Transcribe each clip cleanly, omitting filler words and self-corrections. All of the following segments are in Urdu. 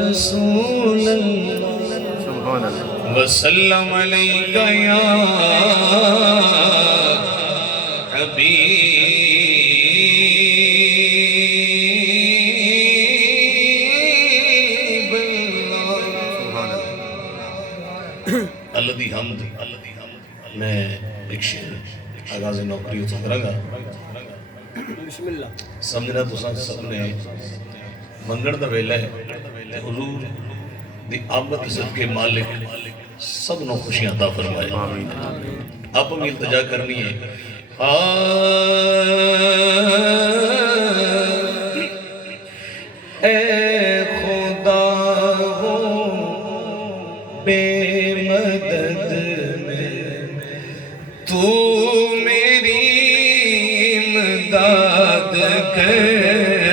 رسول اللہ وسلم علیک یا حبیب اللہ الذی حمد میں ایک شعر آغاز نوکری اتھا کرا گا بسم اللہ سمجھنا تو سب نے منگڑ دا ویلہ ہے حضور دی آمد عزت کے مالک سب نو خوشیاں عطا فرمائے آپ ہمیں التجا کرنی ہے اے خدا ہو بے مدد میں تو میری امداد کر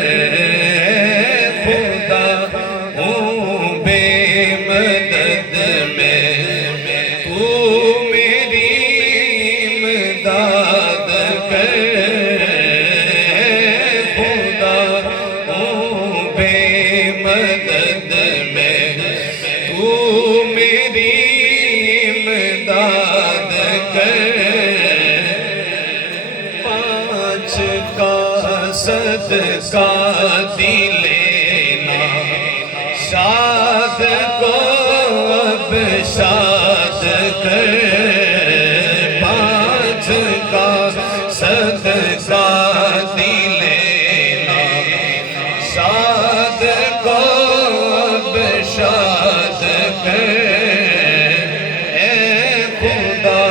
صدقہ دینا شاد کو اب شاد کر پانچ کا صدقہ دینا شاد کو اب شاد کر اے خدا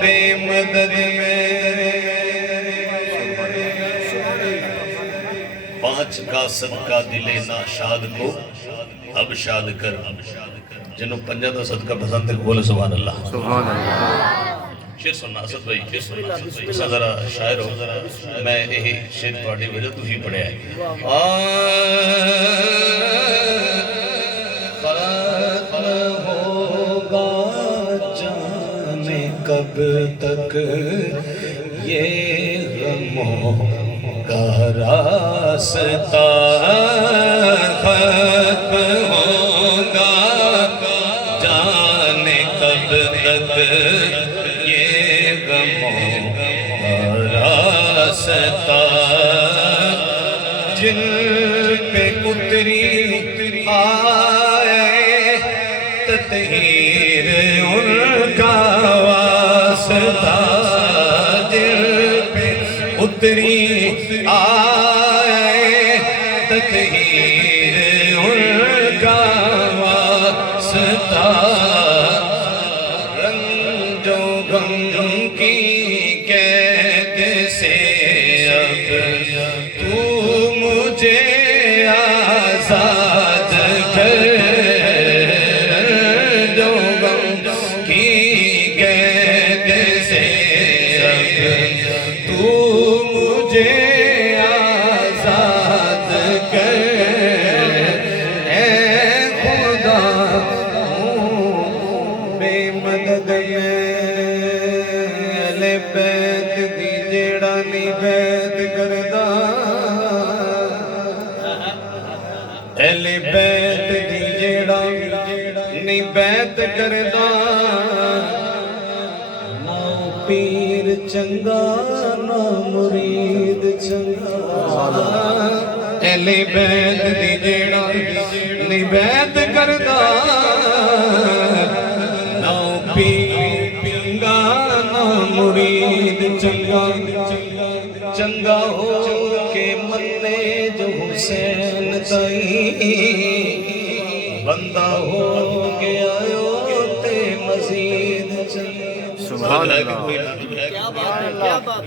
بے مدد پانچ کا صدقہ دلے نا شاد کو اب شاد کر جنہوں پنجہ دا صدقہ پسند ہے بولے سبحان اللہ سبحان اللہ شیر سننا اسد بھائی اس ذرا شاعر ہو میں یہی شیر پاڑی وجہ تو ہی پڑھے آئے ختم ہوگا جانے کب تک یہ غموں کا راستہ ختم ہوگا جانے کب تک یہ غموں کا راستہ جن پہ اتری آئے تطہیر ان کا واسطہ جن پہ اتری آئے تطہیر ان کا واسطہ رنج و غم کی قید سے اب تو مجھے آزاد کر رنج و غم کی قید سے اب تو مجھے اہل بیت دی جیڑا نی بیت کردا نا پیر چنگا نا مرید چنگا اہل بیت دی جیڑا نی بیت کردا نا پیر چنگا نا مرید چنگا چنگا ہو کے منے جو حسین تائی بندہ ہو کے آئیو تے مزید سبحان اللہ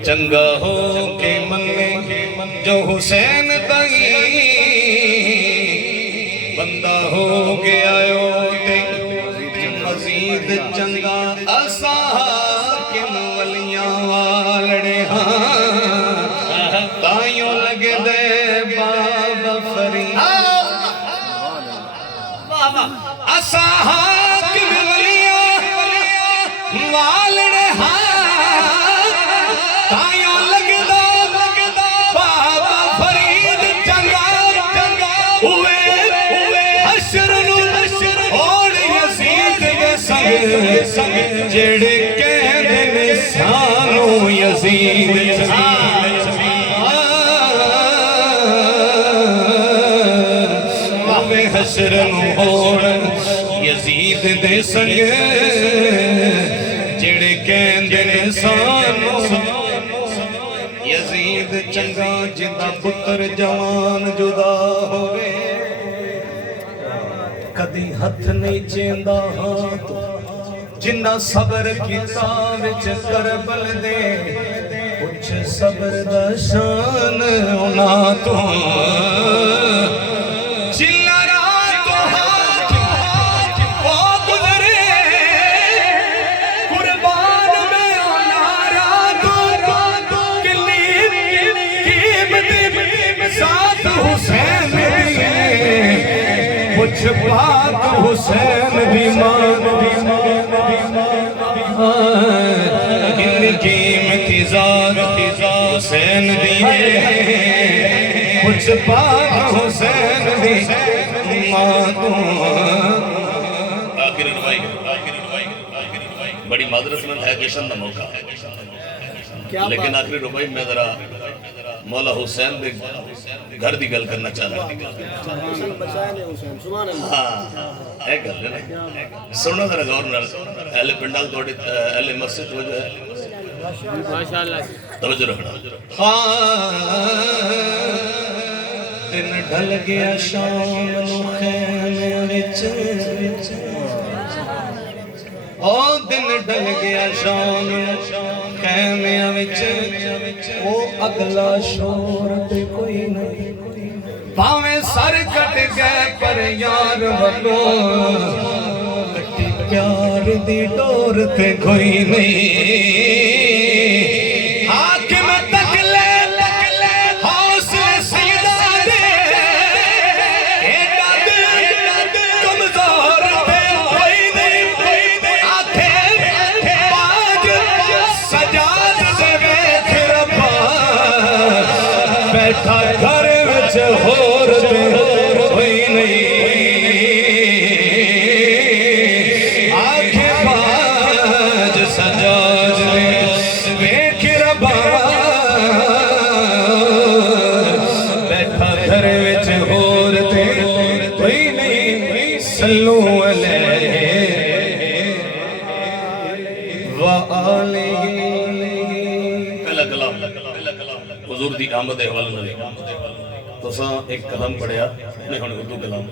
چنگا ہو کے منے جو حسین تائی بندہ ہو گیا مزید چنگا اسا حاکم ولیاں والڑے ہاں تائیوں لگے دے بابا فرید اسا حاکم ولیاں والڑے ہاں تائیوں لگے دے بابا فرید چنگا ہوئے حشر اور یزید کے سنگ جڑے کہنے نسانوں یزید باوے حشر اور یزید دے سنگ جڑے کہنے نسانوں یزید چنگا جندہ پتر جوان جدا ہوئے کدی ہتھ نہیں چیندہ ہاتھ جنہ صبر کیتا وچ کربل دے کچھ صبر دا شان ہونا تو جنہ رات ہاتھ وہ گزرے قربان میں آنا رات ساتھ حسین دیئے کچھ پاک حسین بھی مان ان قیمتی ذات حسین دیئے کچھ پاک حسین بھی مان آخر روائی بڑی معذرت میں ہے جشن نہ موقع لیکن آخری روائی میں ذرا مولا حسین دے گھر دی گل کرنا چاہتا ہوں ہاں ایک گل ہے سنو ذرا غور نال اہل پنڈال توڑی اہل مسجد ہو جائے ماشاءاللہ توجہ رکھنا دن ڈھل گیا شام نو خیمے وچ دن ڈل گیا شام خیمے وچ وہ اگلا شور تے کوئی نہیں پاویں سر کٹ گئے پر یار بلو کٹی پیار دی ڈور تے کوئی نہیں حاکم تک لے حوصلے سیدہ دے ایڈا دل کمزور تے کوئی نہیں آتھے باج سجاد سے بیٹھ ربا بیٹھا گھر وچ ہور تے کوئی نہیں آنکھیں باج سجاد سے بیٹھ ربا بیٹھا گھر وچ ہور تے کوئی نہیں صلو علیہ وآلہ کلا کلام حضور دی آمد احوال میں تو ساں ایک کلام پڑھیا میں ہوں اردو کلام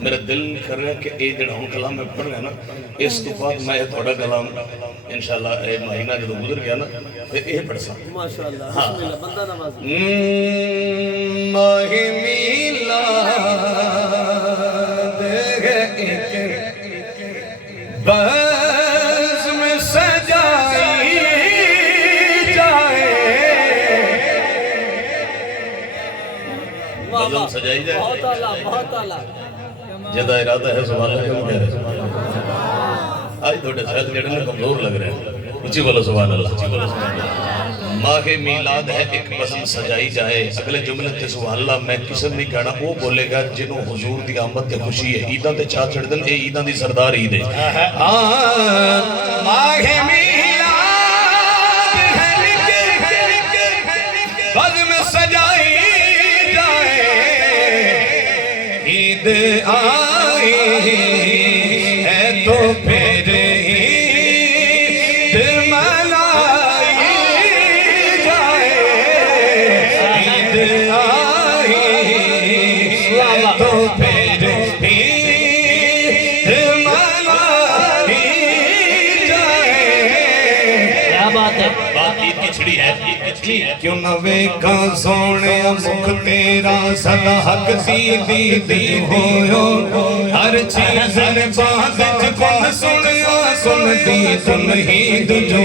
میرا دل کر رہا ہے کہ اے جڑا ہوں کلام میں پڑھ رہا ہے نا اس تو بعد میں تھوڑا کلام انشاءاللہ اے مہینہ جدو گزر گیا نا پھر اے پڑھ ساں ماشاءاللہ بسم اللہ بندہ نواز ماہ میلاد ایک بزم سجائی جائے بزم سجائی جائے بہت اعلیٰ جدہ ارادہ ہے سبحان اللہ کیوں کہہ رہے آج تھوڑے شاید جڑے میں کمزور لگ رہے ہیں اچھی بولو سبحان اللہ ماہ میلاد ہے ایک بزم سجائی جائے اگلے جملے تے سبحان اللہ میں کسی نہیں کہنا وہ بولے گا جنہوں حضور دی آمد تے خوشی ہے عیدہ تے چاہ چڑھ دن اے عیدہ دی سردار عید ہے ماہ میلاد ہے بزم سجائی جائے عید آئی ہے تو پھر عید منائی جائے عید آئی ہے تو پھر عید منائی جائے کیا بات ہے بات عید کی چھڑی ہے کیوں نہ ویکھا سونے مکھ تیرا سدا حق دی ہویو ہر چیز بعد کن سنیا سن دی تم ہی جو دن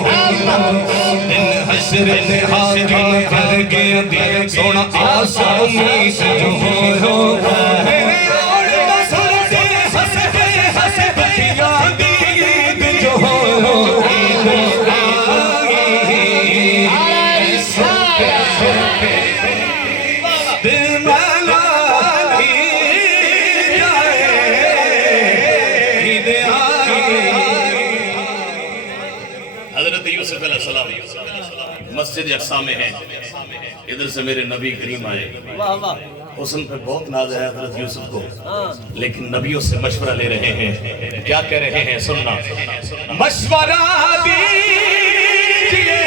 حشر دے حاکم کر گیا دل سونا آسانی جو ہویو میرے آڑ دا سر دے ہس بکھیا دید جو ہویو حضرت یوسف علیہ السلام مسجد اقصی میں ہیں ادھر سے میرے نبی کریم آئے حسن پہ بہت ناز ہے حضرت یوسف کو لیکن نبیوں سے مشورہ لے رہے ہیں کیا کہہ رہے ہیں سننا مشورہ دیجئے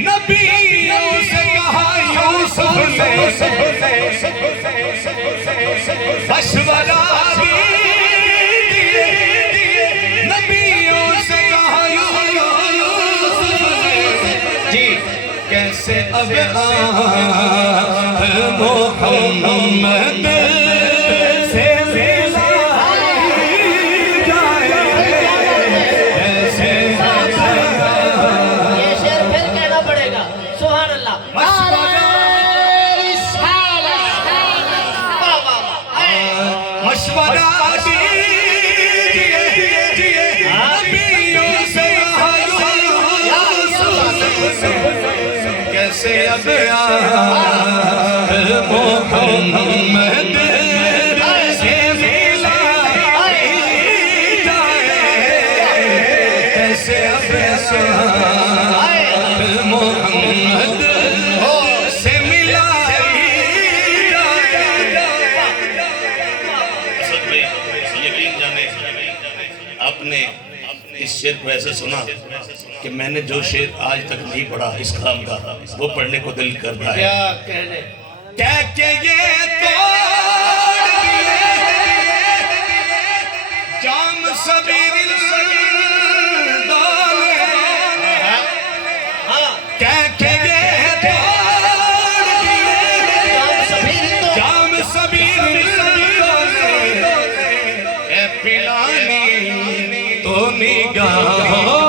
نبیوں سے کہا یوسف نے مشورہ دیجئے نبیوں سے کہا یوسف نے جی کیسے اب محمد سے ملائی جائے ایسے یہ شعر پھر کہنا پڑے گا سبحان اللہ مشورہ دیجئے نبیوں سے کہا یوسف کیسے اب محمد سے ملائی جائے کیسے اب محمد سے ملائی جائے اسد بھائی یقین جانے آپ نے اس شعر کو ایسے سنا کہ میں نے جو شعر آج تک نہیں پڑھا اس کلام کا وہ پڑھنے کو دل کرتا ہے کیا کہنے کہہ کے یہ توڑ دیے جام سبیر دولے کہہ کے یہ توڑ دیے جام سبیر دولے اے پلانی تو نگاہوں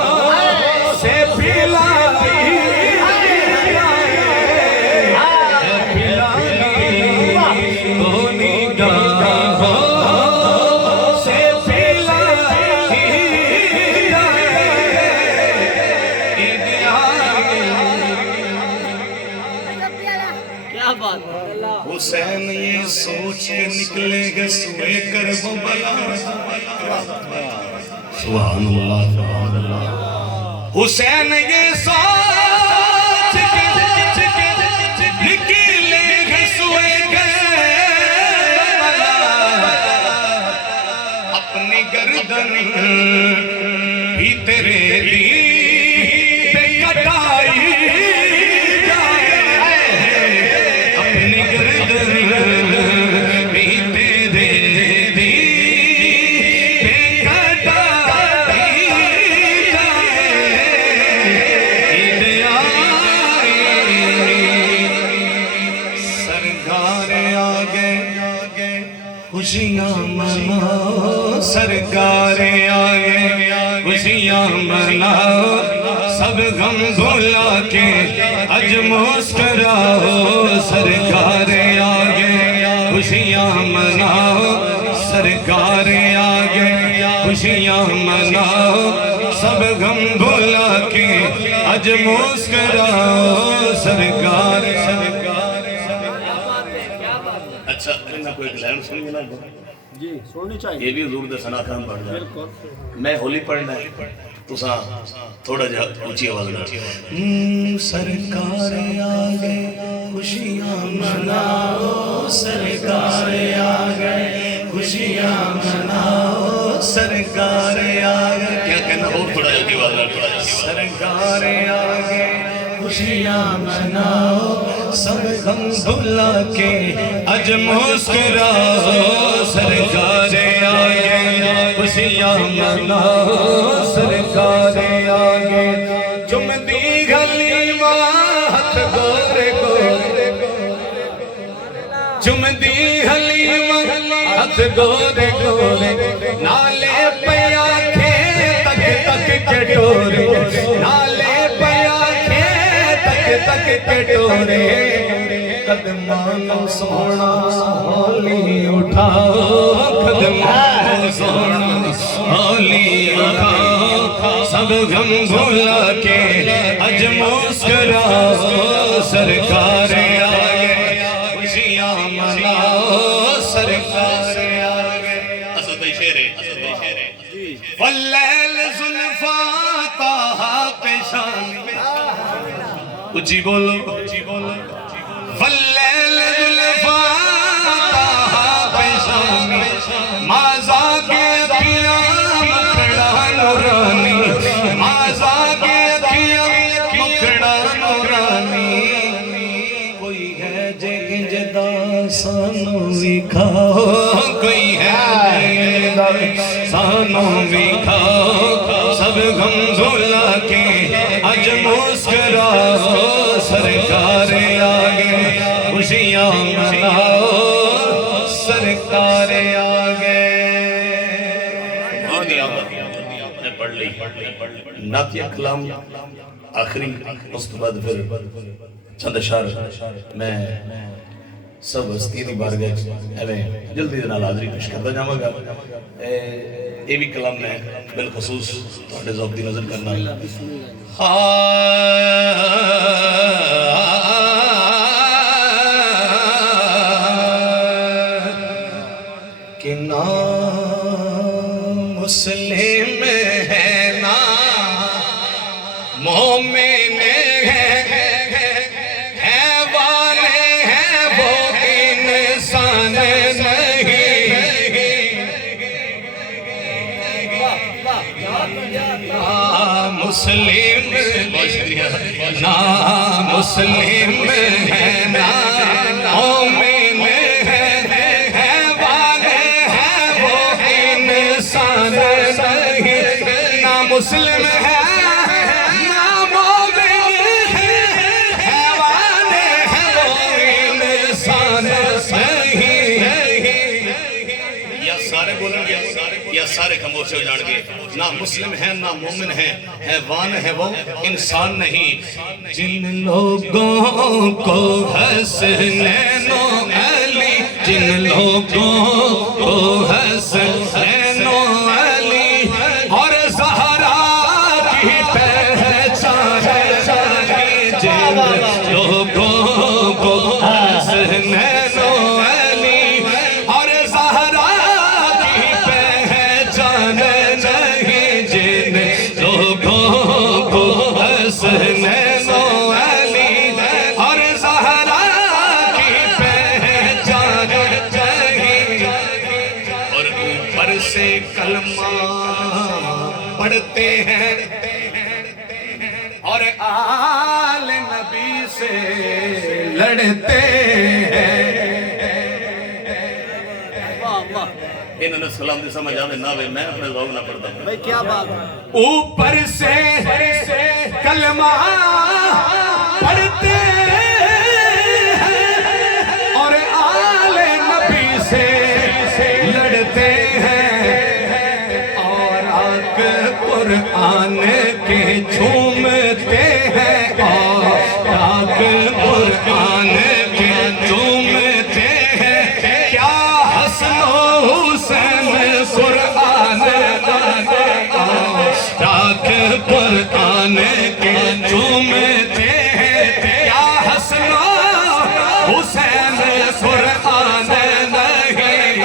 سے پلائی کیا بات ہے حسین یہ سوچ کے نکلے گے سوئے کربلا سبحان اللہ سبحان اللہ حسین یہ سوچ کے نکلے گے سوئے کربلا اپنی گردن بھی تیرے دین پہ کٹائی خوشیاں مناؤ سرکار آگے خوشیاں مناؤ سب غم بھلا کے اج مسکراؤ سرکار آگے خوشیاں مناؤ سرکار آگے خوشیاں مناؤ سب غم بھلا کے اج مسکراؤ سرکار اچھا میں کوئی لائن سنی گا جی سننی چاہیے یہ بھی حضور دے ثنا کام پڑھ جائے بالکل میں ہولی پڑھنا ہے تو تھوڑا جا اونچی آواز میں سرکار آگے خوشیاں مناؤ سرکار آگے خوشیاں مناؤ سرکار آگے کیا کہنا اور تھوڑا جا کی آواز میں سرکار آگے خوشیاں مناؤ سب غم بھلا کے اج مسکراؤ سرکار آگے خوشیاں مناؤ سرکار آگے چم دی گلی گورے گورے نالے پیا کھے تک تک کے ٹورے نالے پیا کھے تک تک کے ٹورے قدمان سونا ہولی اٹھاؤ قدمان سونا ہولی اٹھاؤ سب غم بھولا کے اج مسکراؤ سرکار آگے خوشیاں مناؤ سرکار آگے اسد شیر واللیل زلفاں تاہا پیشانی اچھی بولو واللیل زلفاں تاہا پیشانی مازا کے اکھیاں مکڑا نورانی مازا کے اکھیاں مکڑا نورانی کوئی ہے جے گنجدہ سانو وکھاؤ کوئی ہے جے گنجدہ سانو وکھاؤ سب غم بھولا کے اج مسکراؤ سرکار آگے خوشیاں مناؤ سرکار آگے میں پڑھ لی نعتیہ کلام آخری اس کے بعد پھر چند اشعار میں سب ہستی دی بارگاہ ہمیں جلدی دے نال حاضری پیش کرتا جاواں گا یہ بھی کلام میں بالخصوص تہاڈے ذوق دی نظر کرنا کہ نام مسلم ہے نا مومن ہے والے ہیں وہ انسان مسلم نام مسلم ہے نا مومن ہے والے ہیں وہ انسان نہیں نام مسلم ہے نا مومن ہے والے ہیں وہ انسان نہیں یا سارے بولیں گے یا سارے خاموش ہو جان گے نہ مسلم ہے نہ مومن ہے حیوان ہے وہ انسان نہیں جن لوگوں کو حسنین و علی جن لوگوں کو حسنین و علی اور زہرا کی پہچان ہے جن لوگوں کو حسنین و علی اور زہرا کی پہچان نہیں جن لوگوں کو حسنین و علی اور زہرا کی پہچان نہیں اور اوپر سے کلمہ پڑھتے ہیں اور آل نبی سے لڑتے ہیں انہوں نے سلام دی سمجھ آنے ناوے میں اپنے ذوق نہ پڑھتا ہوں بھائی کیا بات اوپر سے کلمہ پڑھتے ہیں اور آل نبی سے لڑتے ہیں اور آگ قرآن کے جھومتے ہیں اور آگ قرآن کے جھومتے ہیں کیا حسن و حسین قرآن راک قرآن کے جھومتے ہیں کیا حسن و حسین قرآن نہیں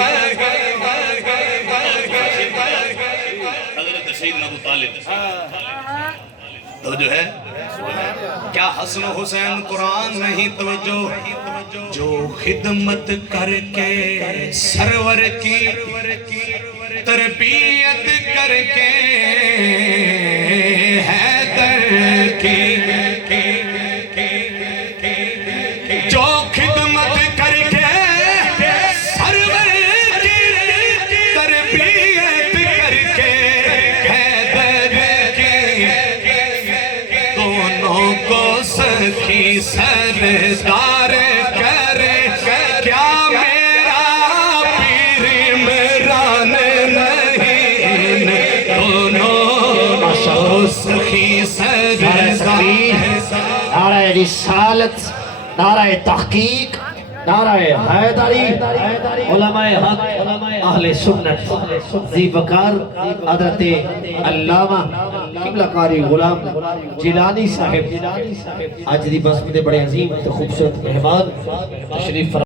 حضرت سیدنا ابو طالب تو جو ہے کیا حسن و حسین قرآن نہیں توجہ جو خدمت کر کے سرور کی تربیت کر کے حیدر کی جو خدمت کر کے سرور کی تربیت کر کے حیدر کی دونوں کو سخی سردار کرے کیا میرا پیر نعرہ رسالت، نعرہ تحقیق، نعرہ حیدری، علماء حق، اہل سنت، ذی وقار حضرت علامہ قبلہ قاری غلام جیلانی صاحب آج دی بس میں بڑے عظیم تو خوبصورت مہمان تشریف فرما